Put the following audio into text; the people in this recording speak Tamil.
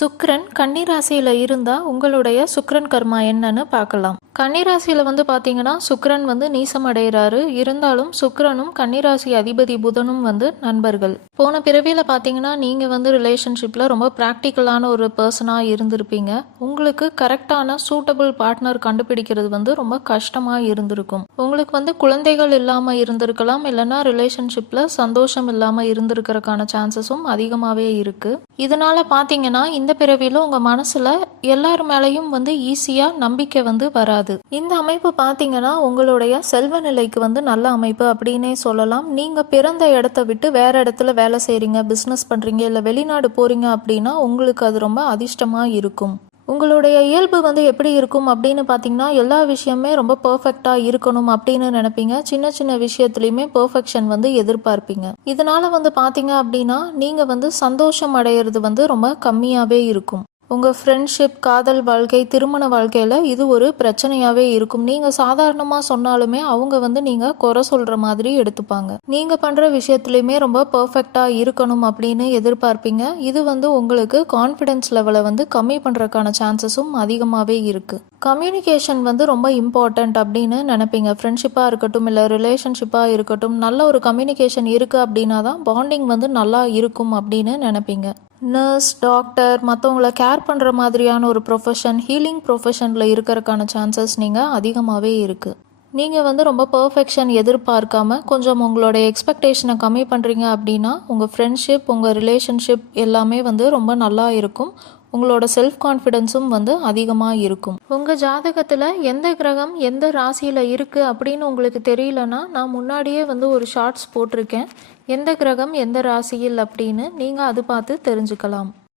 சுக்கிரன் கன்னிராசியில் இருந்தால் உங்களுடைய சுக்ரன் கர்மா என்னன்னு பார்க்கலாம். கன்னிராசியில் வந்து பார்த்தீங்கன்னா சுக்ரன் வந்து நீசம் அடைகிறாரு இருந்தாலும் சுக்ரனும் கன்னிராசி அதிபதி புதனும் வந்து நண்பர்கள். போன பிறவியில் பார்த்தீங்கன்னா நீங்கள் வந்து ரிலேஷன்ஷிப்பில் ரொம்ப ப்ராக்டிக்கலான ஒரு பர்சனாக இருந்திருப்பீங்க. உங்களுக்கு கரெக்டான சூட்டபிள் பார்ட்னர் கண்டுபிடிக்கிறது வந்து ரொம்ப கஷ்டமாக இருந்திருக்கும். உங்களுக்கு வந்து குழந்தைகள் இல்லாமல் இருந்திருக்கலாம். இல்லைன்னா ரிலேஷன்ஷிப்பில் சந்தோஷம் இல்லாமல் இருந்திருக்கிறதுக்கான சான்சஸும் அதிகமாகவே இருக்குது இதனால் பார்த்தீங்கன்னா இந்த பிறவியில் உங்கள் மனசில் எல்லார் மேலேயும் வந்து ஈஸியாக நம்பிக்கை வந்து வராது. இந்த அமைப்பு பார்த்தீங்கன்னா உங்களுடைய செல்வ நிலைக்கு வந்து நல்ல அமைப்பு அப்படின்னே சொல்லலாம். நீங்கள் பிறந்த இடத்த விட்டு வேற இடத்துல வேலை செய்கிறீங்க பிஸ்னஸ் பண்ணுறீங்க இல்லை வெளிநாடு போகிறீங்க அப்படின்னா உங்களுக்கு அது ரொம்ப அதிர்ஷ்டமாக இருக்கும். உங்களுடைய இயல்பு வந்து எப்படி இருக்கும் அப்படின்னு பார்த்தீங்கன்னா எல்லா விஷயமே ரொம்ப பர்ஃபெக்டாக இருக்கணும் அப்படின்னு நினைப்பீங்க. சின்ன சின்ன விஷயத்துலையுமே பர்ஃபெக்ஷன் வந்து எதிர்பார்ப்பீங்க. இதனால வந்து பார்த்தீங்க அப்படின்னா நீங்கள் வந்து சந்தோஷம் அடையிறது வந்து ரொம்ப கம்மியாகவே இருக்கும். உங்கள் ஃப்ரெண்ட்ஷிப் காதல் வாழ்க்கை திருமண வாழ்க்கையில் இது ஒரு பிரச்சனையாகவே இருக்கும். நீங்கள் சாதாரணமாக சொன்னாலுமே அவங்க வந்து நீங்கள் குறை சொல்கிற மாதிரி எடுத்துப்பாங்க. நீங்கள் பண்ணுற விஷயத்துலையுமே ரொம்ப பர்ஃபெக்டாக இருக்கணும் அப்படின்னு எதிர்பார்ப்பீங்க. இது வந்து உங்களுக்கு கான்ஃபிடென்ஸ் லெவலை வந்து கம்மி பண்ணுறதுக்கான சான்சஸும் அதிகமாகவே இருக்குது கம்யூனிகேஷன் வந்து ரொம்ப இம்பார்ட்டண்ட் அப்படின்னு நினைப்பீங்க. ஃப்ரெண்ட்ஷிப்பாக இருக்கட்டும் இல்லை ரிலேஷன்ஷிப்பாக இருக்கட்டும் நல்ல ஒரு கம்யூனிகேஷன் இருக்குது அப்படின்னா தான் பாண்டிங் வந்து நல்லா இருக்கும் அப்படின்னு நினைப்பீங்க. நர்ஸ் டாக்டர் மற்றவங்கள கேர் பண்ணுற மாதிரியான ஒரு ப்ரொஃபஷன் ஹீலிங் ப்ரொஃபஷனில் இருக்கிறதுக்கான சான்சஸ் நீங்கள் அதிகமாகவே இருக்குது நீங்கள் வந்து ரொம்ப பர்ஃபெக்ஷன் எதிர்பார்க்காம கொஞ்சம் உங்களோட எக்ஸ்பெக்டேஷனை கம்மி பண்ணுறீங்க அப்படின்னா உங்கள் ஃப்ரெண்ட்ஷிப் உங்கள் ரிலேஷன்ஷிப் எல்லாமே வந்து ரொம்ப நல்லா இருக்கும். உங்களோட செல்ஃப் கான்ஃபிடென்ஸும் வந்து அதிகமாக இருக்கும். உங்கள் ஜாதகத்தில் எந்த கிரகம் எந்த ராசியில் இருக்குது அப்படின்னு உங்களுக்கு தெரியலனா நான் முன்னாடியே வந்து ஒரு ஷார்ட்ஸ் போட்டிருக்கேன். எந்த கிரகம் எந்த ராசியில் அப்படின்னு நீங்கள் அது பார்த்து தெரிஞ்சுக்கலாம்.